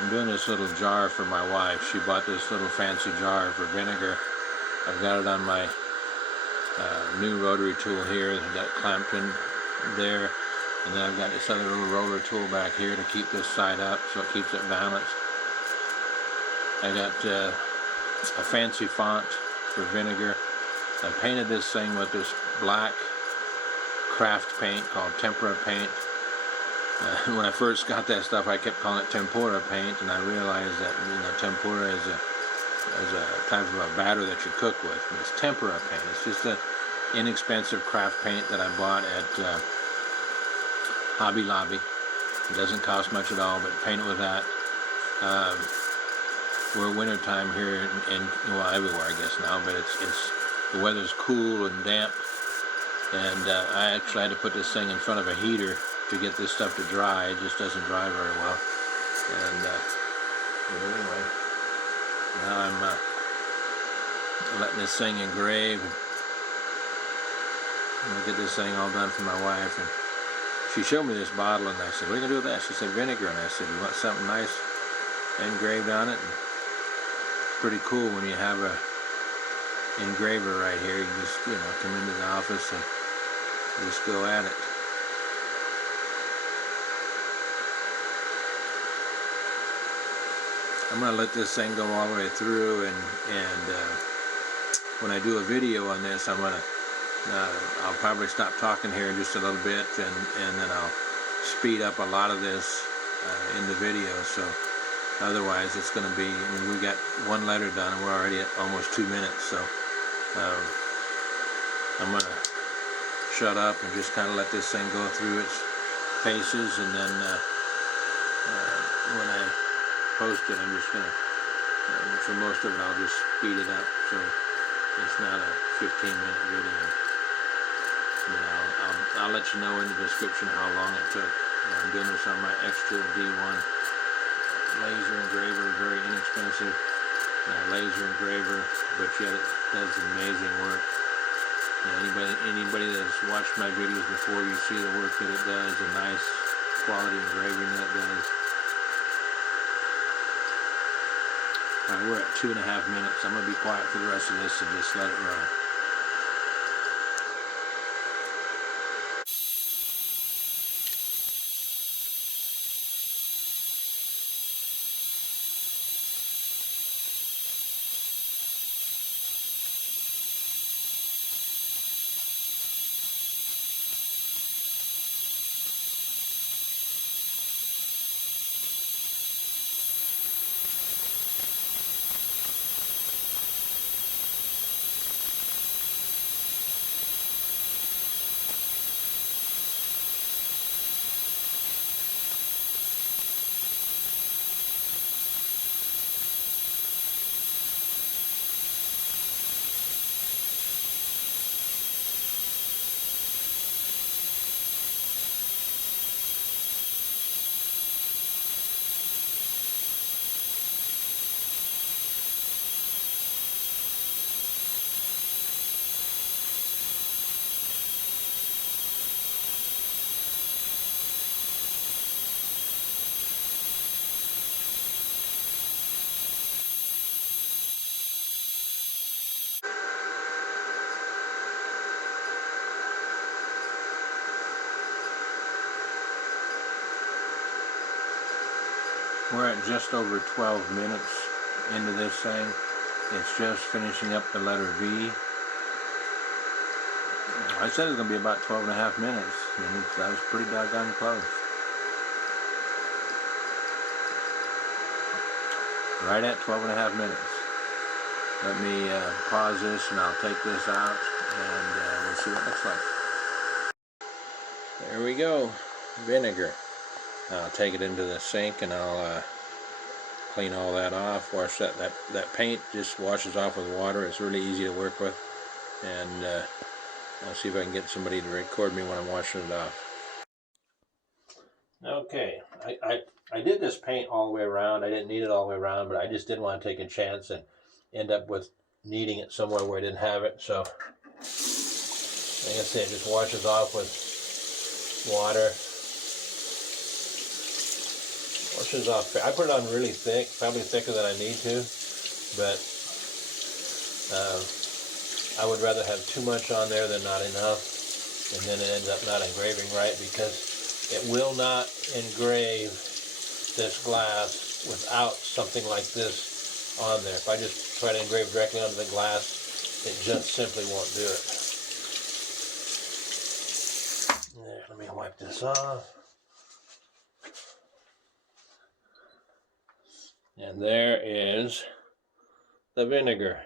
I'm doing this little jar for my wife. She bought this little fancy jar for vinegar. I've got it on my new rotary tool here. I've got it clamped in there. And then I've got this other little roller tool back here to keep this side up so it keeps it balanced. I got a fancy font for vinegar. I painted this thing with this black craft paint called Tempera paint. When I first got that stuff, I kept calling it tempura paint, and I realized that tempura is a type of a batter that you cook with. But it's tempera paint. It's just an inexpensive craft paint that I bought at Hobby Lobby. It doesn't cost much at all, but paint it with that. We're wintertime here well, everywhere I guess now, but the weather's cool and damp, and I actually had to put this thing in front of a heater to get this stuff to dry. It just doesn't dry very well. And anyway, now I'm letting this thing engrave. I'm gonna get this thing all done for my wife. And she showed me this bottle, and I said, "What are you gonna do with that?" She said, "Vinegar." And I said, "You want something nice engraved on it?" And pretty cool when you have a engraver right here. You just come into the office and just go at it. I'm going to let this thing go all the way through, and when I do a video on this, I'll probably stop talking here in just a little bit, and then I'll speed up a lot of this in the video. So otherwise it's going to be, we got one letter done and we're already at almost 2 minutes, so I'm going to shut up and just kind of let this thing go through its paces, and then when I post it, I'm just going to, for most of it, I'll just speed it up so it's not a 15-minute video. But I'll let you know in the description how long it took. I'm doing this on my extra D1 laser engraver, very inexpensive laser engraver, but yet it does amazing work. Anybody that's watched my videos before, you see the work that it does, the nice quality engraving that it does. Alright, we're at 2.5 minutes. I'm going to be quiet for the rest of this and just let it run. We're at just over 12 minutes into this thing. It's just finishing up the letter V. I said it was going to be about 12.5 minutes, and that was pretty doggone close. Right at 12.5 minutes. Let me pause this, and I'll take this out, and we'll see what it looks like. There we go, vinegar. I'll take it into the sink, and I'll clean all that off. Wash that paint just washes off with water. It's really easy to work with, and I'll see if I can get somebody to record me when I'm washing it off. Okay, I did this paint all the way around. I didn't need it all the way around, but I just didn't want to take a chance and end up with needing it somewhere where I didn't have it. So, like I say, it just washes off with water. washes off. I put it on really thick, probably thicker than I need to, but I would rather have too much on there than not enough, and then it ends up not engraving right, because it will not engrave this glass without something like this on there. If I just try to engrave directly onto the glass, it just simply won't do it. There, let me wipe this off. And there is the vinegar.